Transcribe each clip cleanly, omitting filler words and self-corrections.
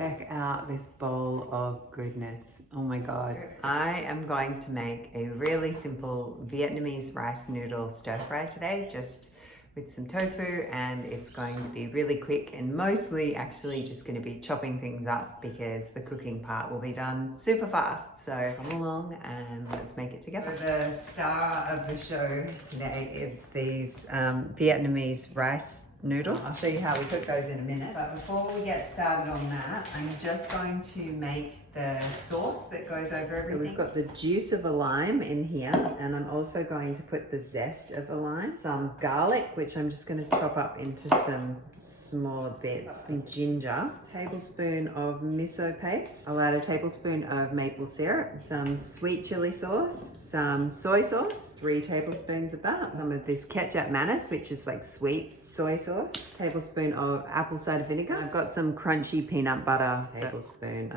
Check out this bowl of goodness. Oh my God. I am going to make a really simple Vietnamese rice noodle stir-fry today, just with some tofu, and it's going to be really quick and mostly actually just going to be chopping things up because the cooking part will be done super fast. So come along and let's make it together. The star of the show today is these Vietnamese rice noodles. I'll show you how we cook those in a minute. But before we get started on that, I'm just going to make the sauce that goes over everything. So we've got the juice of a lime in here, and I'm also going to put the zest of a lime, some garlic, which I'm just going to chop up into some smaller bits, some ginger, tablespoon of miso paste. I'll add a tablespoon of maple syrup, some sweet chili sauce, some soy sauce, 3 tablespoons of that, some of this ketjap mayonnaise, which is like sweet soy sauce, tablespoon of apple cider vinegar. I've got some crunchy peanut butter, tablespoon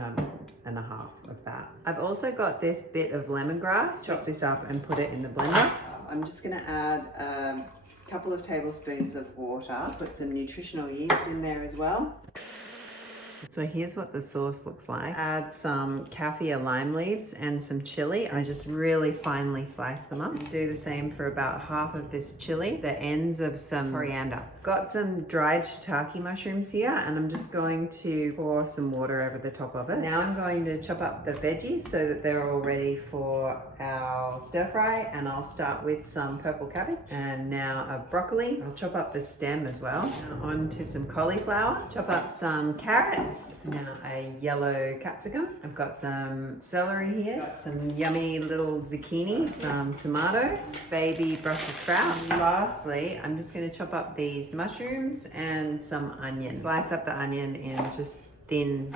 and a half of that. I've also got this bit of lemongrass. Chop this up and put it in the blender. I'm just gonna add a couple of tablespoons of water, put some nutritional yeast in there as well. So here's what the sauce looks like. Add some kaffir lime leaves and some chili. I just really finely slice them up. Do the same for about half of this chili, the ends of some coriander. Got some dried shiitake mushrooms here, and I'm just going to pour some water over the top of it. Now I'm going to chop up the veggies so that they're all ready for our stir fry, and I'll start with some purple cabbage and now a broccoli. I'll chop up the stem as well. Now on to some cauliflower. Chop up some carrots. Now a yellow capsicum. I've got some celery here. Got some yummy little zucchini, some tomatoes, baby Brussels sprouts. Lastly, I'm just going to chop up these mushrooms and some onion. Slice up the onion in just thin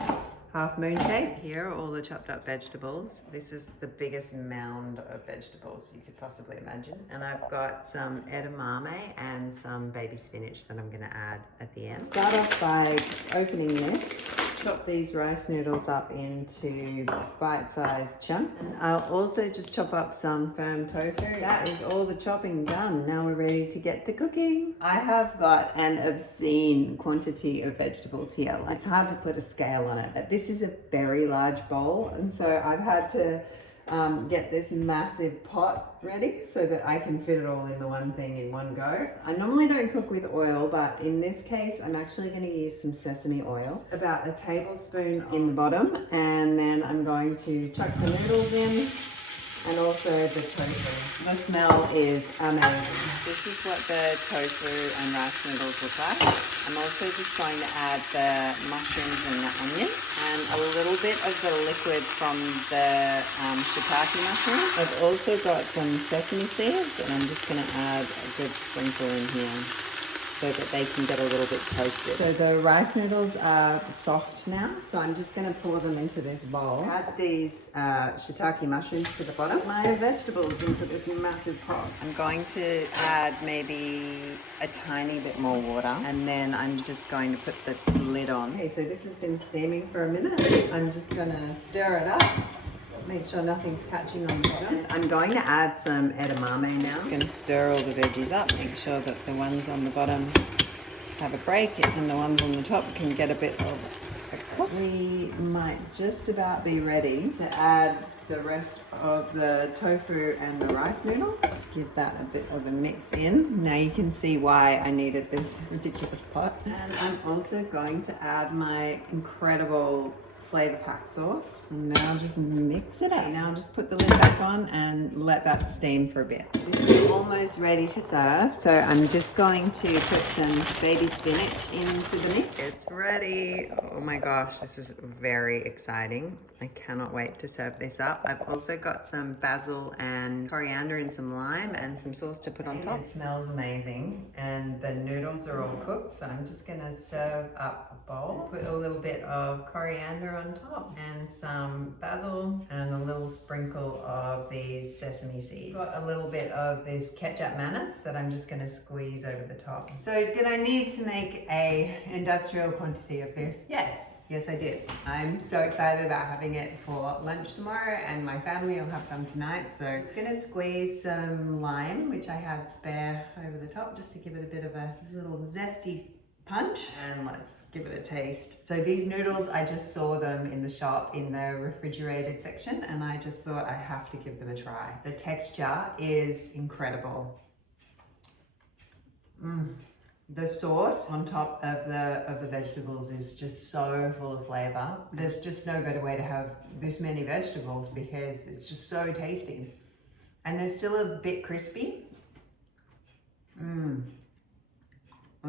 half moon shapes. Here are all the chopped up vegetables. This is the biggest mound of vegetables you could possibly imagine. And I've got some edamame and some baby spinach that I'm gonna add at the end. Start off by opening this. Chop these rice noodles up into bite-sized chunks. And I'll also just chop up some firm tofu. That is all the chopping done. Now we're ready to get to cooking. I have got an obscene quantity of vegetables here. It's hard to put a scale on it, but this is a very large bowl, and so I've had to get this massive pot ready so that I can fit it all in the one thing in one go. I normally don't cook with oil, but in this case I'm actually going to use some sesame oil, about a tablespoon in the bottom, and then I'm going to chuck the noodles in and also the tofu. The smell is amazing. This is what the tofu and rice noodles look like. I'm also just going to add the mushrooms and the onion and a little bit of the liquid from the shiitake mushroom. I've also got some sesame seeds, and I'm just going to add a good sprinkle in here so that they can get a little bit toasted. So the rice noodles are soft now, so I'm just going to pour them into this bowl. Add these shiitake mushrooms to the bottom. My vegetables into this massive pot. I'm going to add maybe a tiny bit more water, and then I'm just going to put the lid on. Okay, so this has been steaming for a minute. I'm just going to stir it up. Make sure nothing's catching on the bottom. I'm going to add some edamame now. Just going to stir all the veggies up, make sure that the ones on the bottom have a break and the ones on the top can get a bit of a cook. We might just about be ready to add the rest of the tofu and the rice noodles. Just give that a bit of a mix in. Now you can see why I needed this ridiculous pot. And I'm also going to add my incredible flavor pack sauce, and now just mix it up. Now just put the lid back on and let that steam for a bit. This is almost ready to serve, so I'm just going to put some baby spinach into the mix. It's ready. Oh my gosh, this is very exciting. I cannot wait to serve this up. I've also got some basil and coriander and some lime and some sauce to put on top. It smells amazing, and the noodles are all cooked, so I'm just gonna serve up a bowl. Put a little bit of coriander on top and some basil and a little sprinkle of these sesame seeds. Got a little bit of this ketjap mayonnaise that I'm just going to squeeze over the top. So did I need to make a industrial quantity of this? Yes I did. I'm so excited about having it for lunch tomorrow, and my family will have some tonight. So I'm just going to squeeze some lime, which I had spare, over the top just to give it a bit of a little zesty punch, and let's give it a taste. So these noodles, I just saw them in the shop in the refrigerated section, and I just thought I have to give them a try. The texture is incredible. The sauce on top of the vegetables is just so full of flavor. There's just no better way to have this many vegetables because it's just so tasty. And they're still a bit crispy.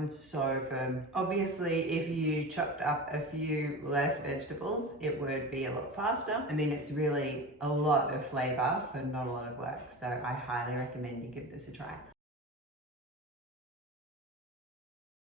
It's so good. Obviously, if you chopped up a few less vegetables, it would be a lot faster. I mean, it's really a lot of flavor for not a lot of work. So I highly recommend you give this a try.